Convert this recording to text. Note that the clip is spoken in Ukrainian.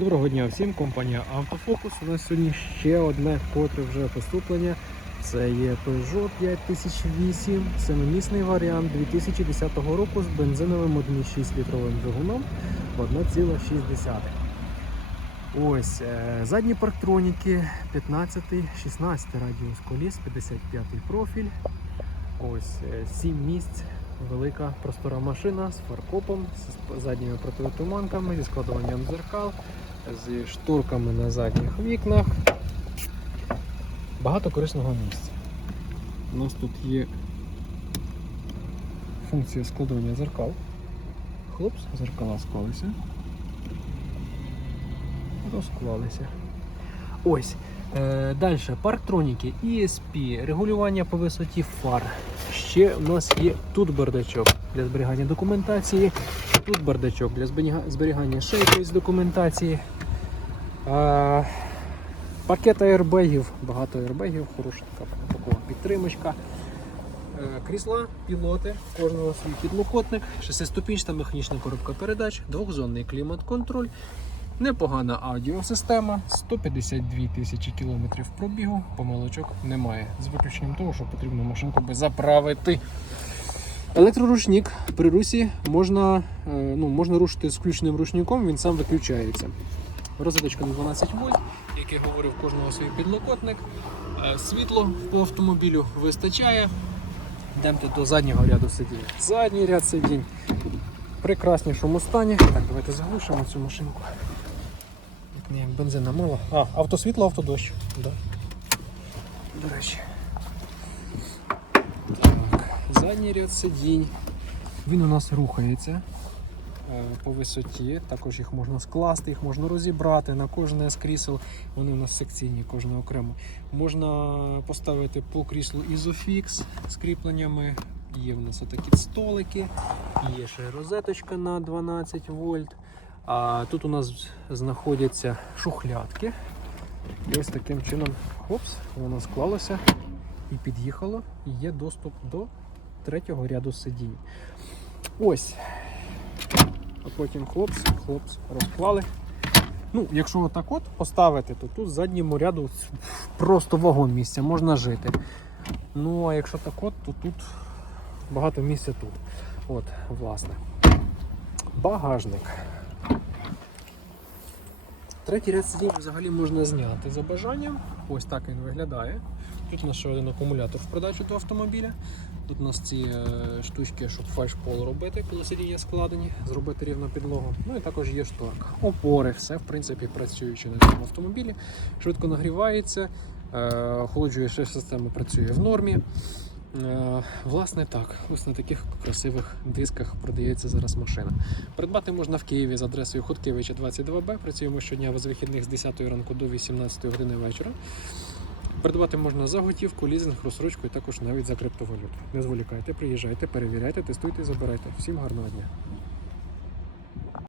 Доброго дня всім, компанія Автофокус. У нас сьогодні ще одне котре вже поступлення. Це є Peugeot 5008, семимісний варіант 2010 року з бензиновим 1,6 літровим двигуном 1,6. Ось е, задні парктроніки 15, 16 радіус коліс, 55 профіль. Ось 7 місць, велика простора машина з фаркопом, з задніми протитуманками, зі складуванням дзеркал, зі шторками на задніх вікнах. Багато корисного місця. У нас тут є функція складування зеркал. Хлопці, зеркала склалися. Розклалися. Ось. Е, Далі, парктроніки, ESP, регулювання по висоті фар. Ще у нас є тут бардачок для зберігання документації, тут бардачок для зберігання ще якоїсь документації. Пакет аербегів, багато аербегів, хороша така такова підтримочка. Е, Крісла, пілоти, кожного свій підлокотник, шестиступінчата механічна коробка передач, двохзонний клімат-контроль, непогана аудіосистема, 152 тисячі кілометрів пробігу, помилочок немає. З виключенням того, що потрібно машинку би заправити. Електроручник при русі можна, е, ну, можна рушити з включеним ручником, він сам виключається. Розеточка на 12 вольт, як я говорив, кожного свій підлокотник. Е, Світло по автомобілю вистачає. Йдемте до заднього ряду сидінь. Задній ряд сидінь в прекраснішому стані. Так, давайте заглушимо цю машинку. Як бензина мало. А, автосвітло, автодощ. Да. До речі. Так, задній ряд сидінь. Він у нас рухається е, по висоті. Також їх можна скласти, їх можна розібрати на кожне з крісел. Вони у нас секційні, кожне окремо. Можна поставити по кріслу ізофікс з кріпленнями. Є в нас отакі столики, є ще розеточка на 12 вольт. А тут у нас знаходяться шухлядки. І ось таким чином хопс, воно склалося і під'їхало. І є доступ до третього ряду сидінь. Ось. А потім хлопц, хлопц, розклали. Ну, якщо отак от поставити, то тут задньому ряду просто вагон місця, можна жити. Ну, а якщо так от, то тут багато місця тут. От, власне. Багажник. Третій ряд сидінь взагалі можна зняти за бажанням. Ось так він виглядає. Тут у нас ще один акумулятор в придачу до автомобіля. Тут у нас ці е, штучки, щоб фальшпол робити, коли сидіння складені, зробити рівну підлогу. Ну і також є шторка. Опори, все в принципі працюючи на цьому автомобілі. Швидко нагрівається, е, охолоджуюча система працює в нормі. Е, Власне так, ось на таких красивих дисках продається зараз машина. Придбати можна в Києві з адресою Хоткевича 22Б. Працюємо щодня з вихідних з 10 ранку до 18 години вечора. Придбати можна за готівку, лізинг, розсрочку і також навіть за криптовалюту. Не зволікайте, приїжджайте, перевіряйте, тестуйте, забирайте. Всім гарного дня!